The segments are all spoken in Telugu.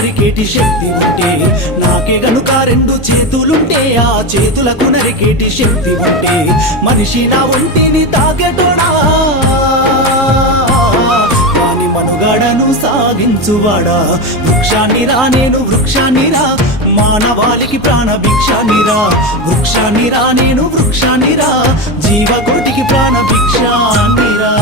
నరికేటి శక్తి ఉంటే నాకే గనుక రెండు చేతులుంటే ఆ చేతులకు నరికేటి శక్తి ఉంటే మనిషి నా ఒంటిని తాకెటోడా కాని మనుగడను సాగించువాడా? వృక్షాన్ని రా నేను వృక్షాన్ని రా మానవాళికి ప్రాణ భిక్షాన్ని రా. వృక్షాన్ని రా నేను వృక్షాన్ని రా జీవకోటికి ప్రాణ భిక్షాన్ని రా.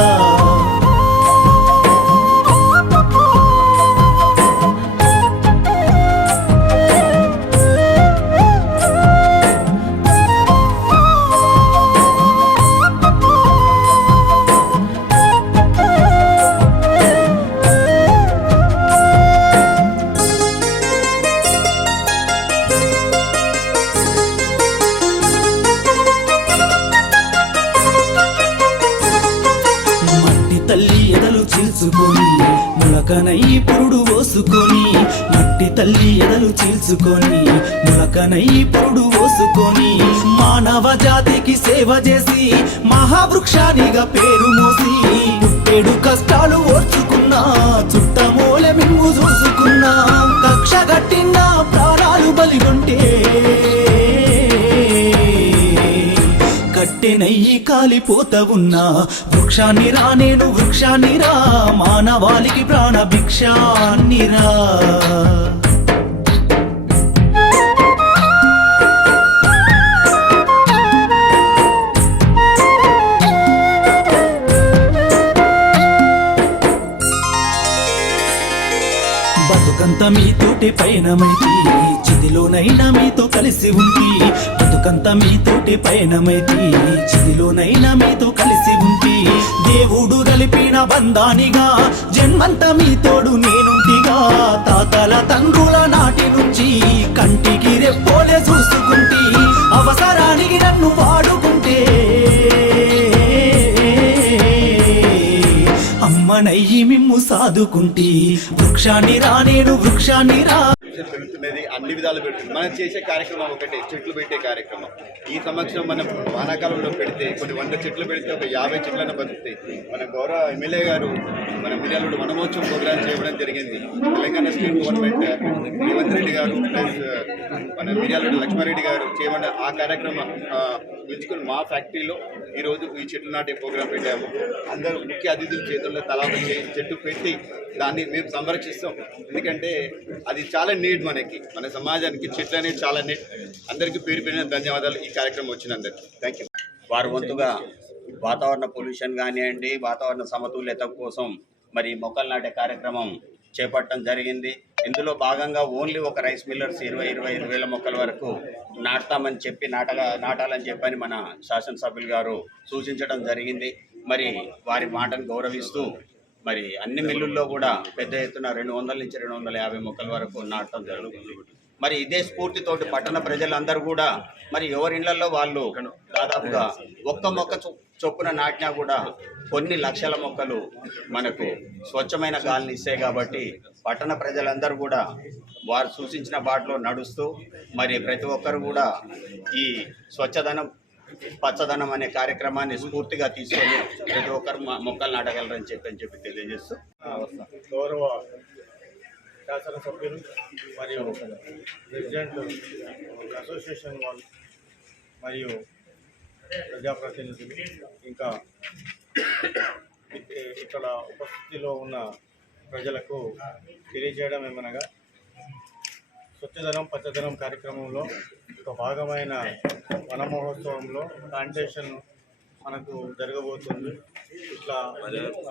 చీల్చుకొని ములకనై పురుడు ఓసుకొని మట్టి తల్లి ఎదలు చీల్చుకొని ములకనై పురుడు ఓసుకొని మానవ జాతికి సేవ చేసి మహావృక్షానిగా పేరు మోసి పుట్టేడు కష్టాలు ఓర్చుకున్నా చుట్టమూల మిమ్ము చూసుకున్నా కక్ష గట్టిన నేనయ్యి కాలిపోత ఉన్నా వృక్షాన్ని రా నేను వృక్షాన్ని రా మానవాళికి ప్రాణ భిక్షాన్ని రా. బతుకంత మీతోటి పయనమైతి చిదిలోనైనా మీతో కలిసి ఉంది బతుకంతా మీతోటి పయనమైతి చిదిలోనైనా మీతో కలిసి ఉంటి దేవుడు కలిపిన బంధానిగా జన్మంతా మీతోడు నేనుంటిగా తాతల తండ్రుల నాటి నుంచి కంటికి రెప్పోలే చూసుకుంటి అవసరానికి నన్ను వాడుకుంటే. అమ్మనయ్యి మిమ్ము సాదుకుంటి వృక్షాన్ని రా నేను వృక్షాన్ని రా. పెరుగుతున్నది అన్ని విధాలు పెడుతుంది. మనం చేసే కార్యక్రమం ఒకటే చెట్లు పెట్టే కార్యక్రమం. ఈ సంవత్సరం మనం వానాకాలంలో పెడితే కొన్ని వంద చెట్లు పెడితే ఒక యాభై చెట్లను బతుకుతాయి. మన గౌరవ ఎమ్మెల్యే గారు మన మిర్యాలూరు వనమోత్సవం ప్రోగ్రామ్ చేయడం జరిగింది. Telangana state government Revanth Reddy garu plus మన మిర్యాలూరు లక్ష్మారెడ్డి గారు చేయమన్న ఆ కార్యక్రమం ఆ, మా ఫ్యాక్టరీలో ఈరోజు ఈ చెట్లు నాటే ప్రోగ్రాం పెట్టాము. అందరూ ముఖ్య అతిథుల చేతుల్లో తలా చెట్టు పెట్టి దాన్ని మేము సంరక్షిస్తాం. ఎందుకంటే అది చాలా నీడ్ మనకి మన సమాజానికి చెట్లు అనేది చాలా అందరికీ పేరు పెరిగిన ధన్యవాదాలు. ఈ కార్యక్రమం వచ్చినందరికీ థ్యాంక్ యూ వారి వంతుగా వాతావరణ పొల్యూషన్ కానివ్వండి వాతావరణ సమతుల్యత కోసం మరి మొక్కలు నాటే కార్యక్రమం చేపట్టడం జరిగింది. ఇందులో భాగంగా ఓన్లీ ఒక రైస్ మిల్లర్స్ ఇరవై ఇరవై ఐదు వేల మొక్కల వరకు నాటుతామని చెప్పి నాటగా నాటాలని చెప్పని మన శాసనసభ్యులు గారు సూచించడం జరిగింది. మరి వారి మాటను గౌరవిస్తూ మరి అన్ని మిల్లుల్లో కూడా పెద్ద ఎత్తున రెండు వందల నుంచి రెండు వందల యాభై మొక్కల వరకు నాటడం జరుగుతుంది. మరి ఇదే స్ఫూర్తితోటి పట్టణ ప్రజలందరూ కూడా మరి ఎవరి ఇళ్ళలో వాళ్ళు దాదాపుగా ఒక్క మొక్క చొప్పున నాటినా కూడా కొన్ని లక్షల మొక్కలు మనకు స్వచ్ఛమైన గాలిని ఇస్తాయి కాబట్టి పట్టణ ప్రజలందరూ కూడా వారు సూచించిన బాటలో నడుస్తూ మరి ప్రతి ఒక్కరు కూడా ఈ స్వచ్ఛదనం పచ్చదనం అనే కార్యక్రమాన్ని స్ఫూర్తిగా తీసుకొని ప్రతి ఒక్కరు మొక్కలు నాటగలరని చెప్పి అని చెప్పి తెలియజేస్తూ గౌరవ శాసనసభ్యులు మరియు ప్రెసిడెంట్ అసోసియేషన్ వాళ్ళు మరియు ప్రజాప్రతినిధులు ఇంకా ఇక్కడ ఉపస్థితిలో ఉన్న ప్రజలకు తెలియజేయడం ఏమనగా స్వచ్ఛధనం పచ్చదనం కార్యక్రమంలో ఒక భాగమైన వన మహోత్సవంలో ప్లాంటేషన్ మనకు జరగబోతుంది. ఇట్లా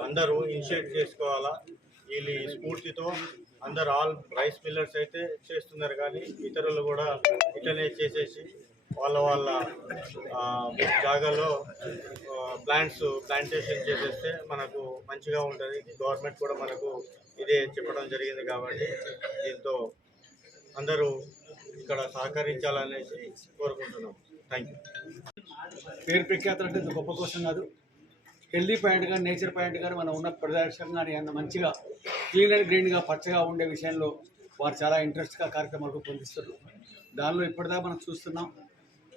అందరూ ఇనిషియేట్ చేసుకోవాలా? వీళ్ళ ఈ స్ఫూర్తితో అందరు ఆల్ రైస్ మిల్లర్స్ అయితే చేస్తున్నారు కానీ ఇతరులు కూడా ఇట్లనే చేసేసి వాళ్ళ వాళ్ళ జాగాలో ప్లాంట్స్ ప్లాంటేషన్ చేసేస్తే మనకు మంచిగా ఉంటుంది. గవర్నమెంట్ కూడా మనకు ఇదే చెప్పడం జరిగింది కాబట్టి దీంతో అందరూ ఇక్కడ సహకరించాలనేసి కోరుకుంటున్నాం. థ్యాంక్ యూ పేరు ప్రఖ్యాతలు అంటే గొప్ప కోసం కాదు. హెల్దీ పాయింట్ కానీ నేచర్ పాయింట్ కానీ మనం ఉన్న ప్రదేశం కానీ అంత మంచిగా క్లీన్ అండ్ గ్రీన్గా పచ్చగా ఉండే విషయంలో వారు చాలా ఇంట్రెస్ట్గా కార్యక్రమాలు రూపొందిస్తారు దానిలో ఇప్పటిదాకా మనం చూస్తున్నాం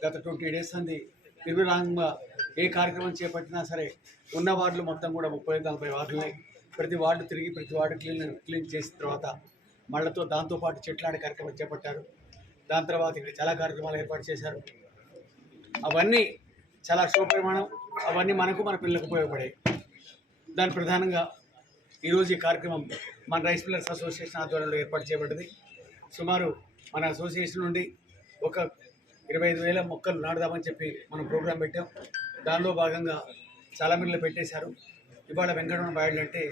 గత ట్వంటీ డేస్ అంది నిర్విరాంగంగా ఏ కార్యక్రమం చేపట్టినా సరే ఉన్న వార్డులు మొత్తం కూడా ముప్పై నలభై వార్డులే. ప్రతి వార్డు తిరిగి ప్రతి వార్డు క్లీన్ క్లీన్ చేసిన తర్వాత మళ్ళతో దాంతోపాటు చెట్లాడే కార్యక్రమం చేపట్టారు. దాని తర్వాత ఇక్కడ చాలా కార్యక్రమాలు ఏర్పాటు చేశారు. అవన్నీ చాలా శుభపరిమాణం అవన్నీ మనకు మన పిల్లలకు ఉపయోగపడాయి. దాని ప్రధానంగా ఈరోజు ఈ కార్యక్రమం మన రైస్ మిల్లర్స్ అసోసియేషన్ ఆధ్వర్యంలో ఏర్పాటు చేయబడింది. సుమారు మన అసోసియేషన్ నుండి ఒక ఇరవై ఐదు వేల మొక్కలు నాటుదామని చెప్పి మనం ప్రోగ్రాం పెట్టాం. దానిలో భాగంగా చాలా మిల్లు పెట్టేశారు. ఇవాళ వెంకటరమణ బాయిల్ అంటే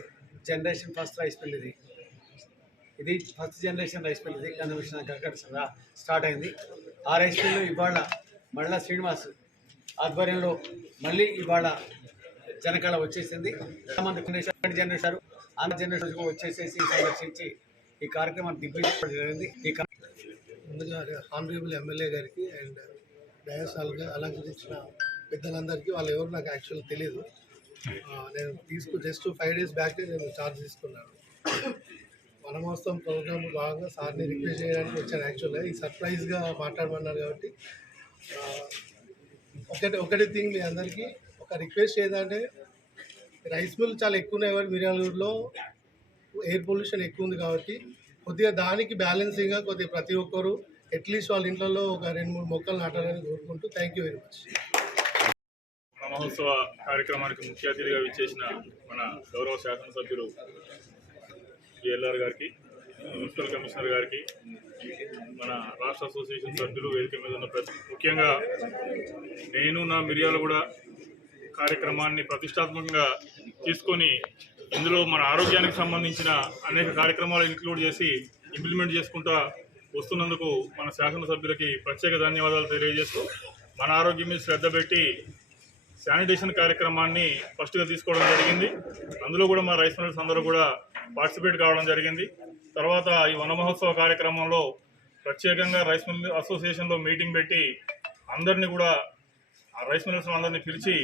జనరేషన్ ఫస్ట్ రైస్ మిల్ ఇది. ఇది ఫస్ట్ జనరేషన్ రైస్ మిల్ ఇది కన్వర్షన్ కరెక్ట్ స్టార్ట్ అయింది. ఆ రైస్ మిల్లు ఇవాళ మళ్ళా శ్రీనివాస్ ఆధ్వర్యంలో మళ్ళీ ఇవాళ జనకాల వచ్చేసింది. మంది జనరేషన్ జనరేషన్ ఆంధ్ర జనరేషన్ వచ్చేసేసి సందర్శించి ఈ కార్యక్రమాన్ని దిగ్విజయం జరిగింది. ఈ ముందుగా ఆనరేబుల్ ఎమ్మెల్యే గారికి అండ్ డయాసాల్గా అలంకరించిన పెద్దలందరికీ వాళ్ళు ఎవరు నాకు యాక్చువల్ తెలియదు నేను తీసుకు జస్ట్ ఫైవ్ డేస్ బ్యాక్ నేను ఛార్జ్ తీసుకున్నాను. వనమోత్సవం ప్రోగ్రామ్ భాగంగా సార్ని రిక్వెస్ట్ చేయడానికి వచ్చాను యాక్చువల్గా ఈ సర్ప్రైజ్గా మాట్లాడమన్నారు కాబట్టి ఒకటి ఒకటి థింగ్ మీ అందరికీ ఒక రిక్వెస్ట్ ఏంటంటే రైస్ మిల్ చాలా ఎక్కువ ఉన్నాయి కాబట్టి మిర్యాలగూరులో ఎయిర్ పొల్యూషన్ ఎక్కువ ఉంది కాబట్టి కొద్దిగా దానికి బ్యాలెన్సింగ్గా కొద్దిగా ప్రతి ఒక్కరు అట్లీస్ట్ వాళ్ళ ఇంట్లో ఒక రెండు మూడు మొక్కలు నాటాలని కోరుకుంటూ థ్యాంక్ యూ వెరీ మచ్. మన మహోత్సవ కార్యక్రమానికి ముఖ్య అతిథిగా విచ్చేసిన మన గౌరవ శాసనసభ్యులు జిఎల్ఆర్ గారికి మున్సిపల్ కమిషనర్ గారికి మన రాష్ట్ర అసోసియేషన్ సభ్యులు వేదిక మీద ఉన్న ప్రతి ముఖ్యంగా నేను నా మిరియాలు కూడా కార్యక్రమాన్ని ప్రతిష్టాత్మకంగా తీసుకొని ఇందులో మన ఆరోగ్యానికి సంబంధించిన అనేక కార్యక్రమాలు ఇంక్లూడ్ చేసి ఇంప్లిమెంట్ చేసుకుంటా వస్తున్నందుకు మన శాసనసభ్యులకి ప్రత్యేక ధన్యవాదాలు తెలియజేస్తూ మన ఆరోగ్యం మీద శ్రద్ధ పెట్టి శానిటేషన్ కార్యక్రమాన్ని ఫస్ట్గా తీసుకోవడం జరిగింది. అందులో కూడా మా రైస్ మిల్లర్స్ అందరూ కూడా పార్టిసిపేట్ కావడం జరిగింది. తర్వాత ఈ వన మహోత్సవ కార్యక్రమంలో ప్రత్యేకంగా రైస్ మిల్ అసోసియేషన్లో మీటింగ్ పెట్టి అందరినీ కూడా ఆ రైస్ మిల్లర్స్ అందరినీ పిలిచి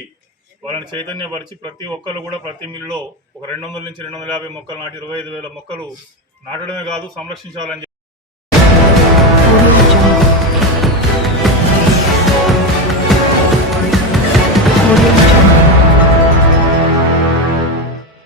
వాళ్ళని చైతన్యపరిచి ప్రతి ఒక్కరు కూడా ప్రతి మిల్లులో ఒక రెండు వందల నుంచి రెండు వందల యాభై మొక్కలు నాటి ఇరవై ఐదు వేల మొక్కలు నాటడమే కాదు సంరక్షించాలని